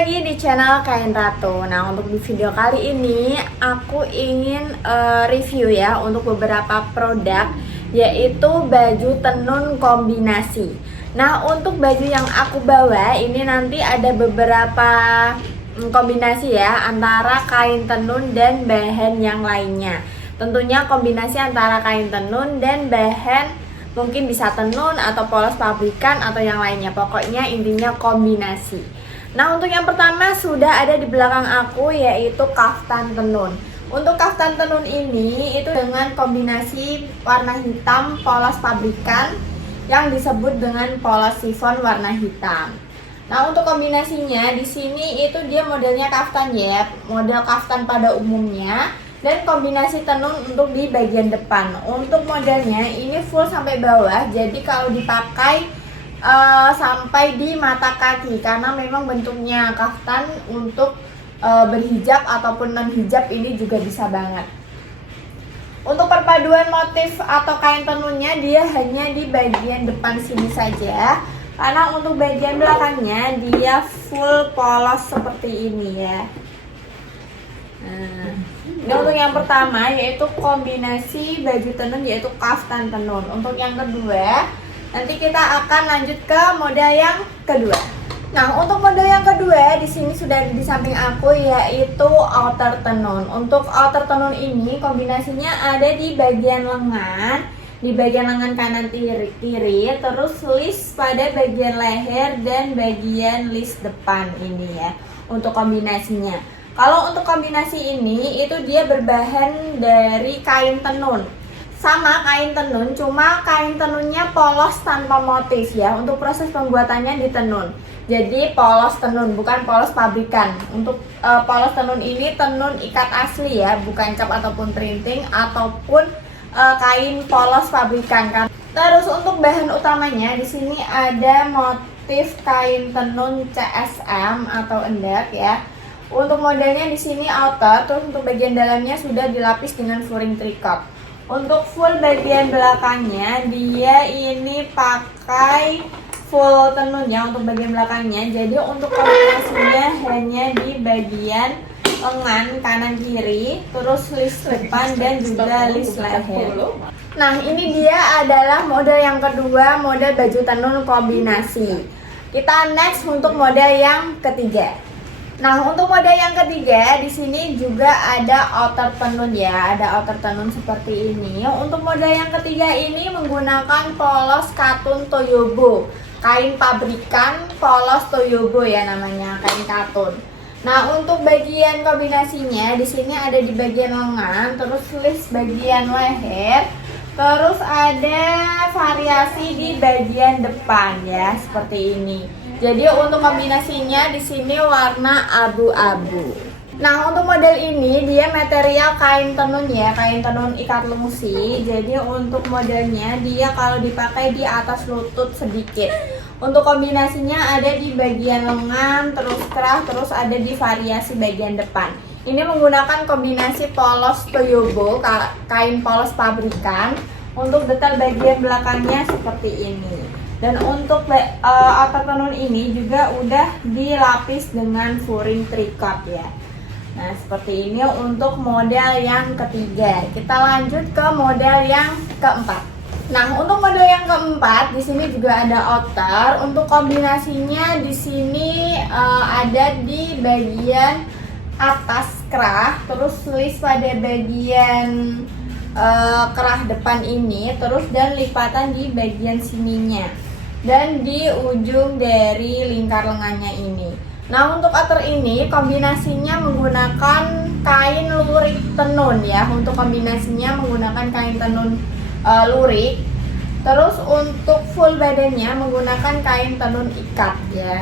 lagi di channel Kain Ratu. Nah, untuk di video kali ini aku ingin review ya untuk beberapa produk, yaitu baju tenun kombinasi. Nah, untuk baju yang aku bawa ini nanti ada beberapa kombinasi ya antara kain tenun dan bahan yang lainnya. Tentunya kombinasi antara kain tenun dan bahan mungkin bisa tenun atau polos pabrikan atau yang lainnya. Pokoknya intinya kombinasi. Nah, untuk yang pertama sudah ada di belakang aku, yaitu kaftan tenun. Untuk kaftan tenun ini itu dengan kombinasi warna hitam polos pabrikan yang disebut dengan polos chiffon warna hitam. Nah, untuk kombinasinya di sini itu dia modelnya kaftan ya, model kaftan pada umumnya, dan kombinasi tenun untuk di bagian depan. Untuk modelnya ini full sampai bawah, jadi kalau dipakai sampai di mata kaki, karena memang bentuknya kaftan untuk berhijab ataupun non hijab ini juga bisa banget. Untuk perpaduan motif atau kain tenunnya dia hanya di bagian depan sini saja, karena untuk bagian belakangnya dia full polos seperti ini ya. Ini untuk yang pertama, yaitu kombinasi baju tenun yaitu kaftan tenun. Untuk yang kedua, nanti kita akan lanjut ke model yang kedua. Nah, untuk model yang kedua di sini sudah ada di samping aku, yaitu outer tenun. Untuk outer tenun ini kombinasinya ada di bagian lengan, kanan kiri, terus list pada bagian leher dan bagian list depan ini ya. Untuk kombinasinya. Kalau untuk kombinasi ini itu dia berbahan dari kain tenun. Sama kain tenun, cuma kain tenunnya polos tanpa motif ya. Untuk proses pembuatannya ditenun. Jadi polos tenun, bukan polos pabrikan. Untuk polos tenun ini tenun ikat asli ya, bukan cap ataupun printing ataupun kain polos pabrikan kan. Terus untuk bahan utamanya di sini ada motif kain tenun CSM atau endek ya. Untuk modelnya di sini outer, terus untuk bagian dalamnya sudah dilapis dengan furing tricot. Untuk full bagian belakangnya dia ini pakai full tenun ya untuk bagian belakangnya. Jadi untuk kombinasinya hanya di bagian lengan kanan kiri, terus list depan dan juga list leher. Nah, ini dia adalah model yang kedua, model baju tenun kombinasi. Kita next untuk model yang ketiga. Nah, untuk model yang ketiga di sini juga ada outer tenun ya, ada outer tenun seperti ini. Untuk model yang ketiga ini menggunakan polos katun toyobo, kain pabrikan polos toyobo ya namanya, kain katun. Nah, untuk bagian kombinasinya di sini ada di bagian lengan, terus list bagian leher, terus ada variasi di bagian depan ya, seperti ini. Jadi untuk kombinasinya di sini warna abu-abu. Nah, untuk model ini dia material kain tenun ya, kain tenun ikat lungsi. Jadi untuk modelnya dia kalau dipakai di atas lutut sedikit. Untuk kombinasinya ada di bagian lengan, terus kerah, terus ada di variasi bagian depan. Ini menggunakan kombinasi polos toyobo, kain polos pabrikan. Untuk detail bagian belakangnya seperti ini. Dan untuk outer tenun ini juga udah dilapis dengan furing tricot ya. Nah, seperti ini untuk model yang ketiga. Kita lanjut ke model yang keempat. Nah, untuk model yang keempat di sini juga ada outer. Untuk kombinasinya di sini ada di bagian atas kerah, terus list pada bagian kerah depan ini, terus dan lipatan di bagian sininya dan di ujung dari lingkar lengannya ini. Nah, untuk outer ini kombinasinya menggunakan kain lurik tenun ya. Untuk kombinasinya menggunakan kain tenun lurik. Terus untuk full badannya menggunakan kain tenun ikat ya.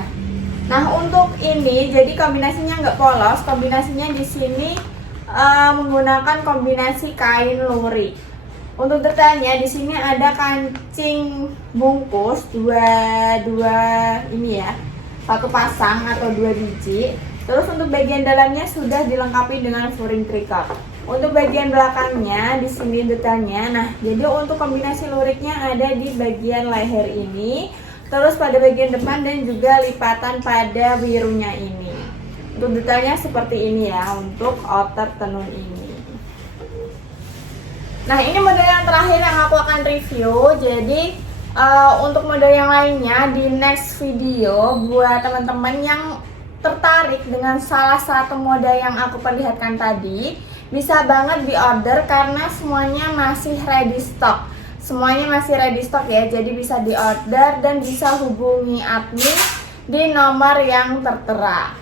Nah, untuk ini jadi kombinasinya nggak polos, kombinasinya di sini menggunakan kombinasi kain lurik. Untuk detailnya di sini ada kancing bungkus dua ini ya, satu pasang atau 2 biji. Terus untuk bagian dalamnya sudah dilengkapi dengan furing tricot. Untuk bagian belakangnya di sini detailnya. Nah, jadi untuk kombinasi luriknya ada di bagian leher ini, terus pada bagian depan dan juga lipatan pada birunya ini. Untuk detailnya seperti ini ya untuk outer tenun ini. Nah, ini model yang terakhir yang aku akan review. Jadi untuk model yang lainnya di next video, buat teman-teman yang tertarik dengan salah satu model yang aku perlihatkan tadi, bisa banget di order karena semuanya masih ready stock. Semuanya masih ready stock ya, jadi bisa di order dan bisa hubungi admin di nomor yang tertera.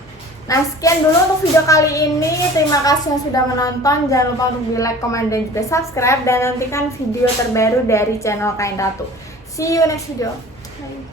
Nah, sekian dulu untuk video kali ini. Terima kasih yang sudah menonton. Jangan lupa untuk di like, komen, dan juga subscribe. Dan nantikan video terbaru dari channel Kain Ratu. See you next video. Bye.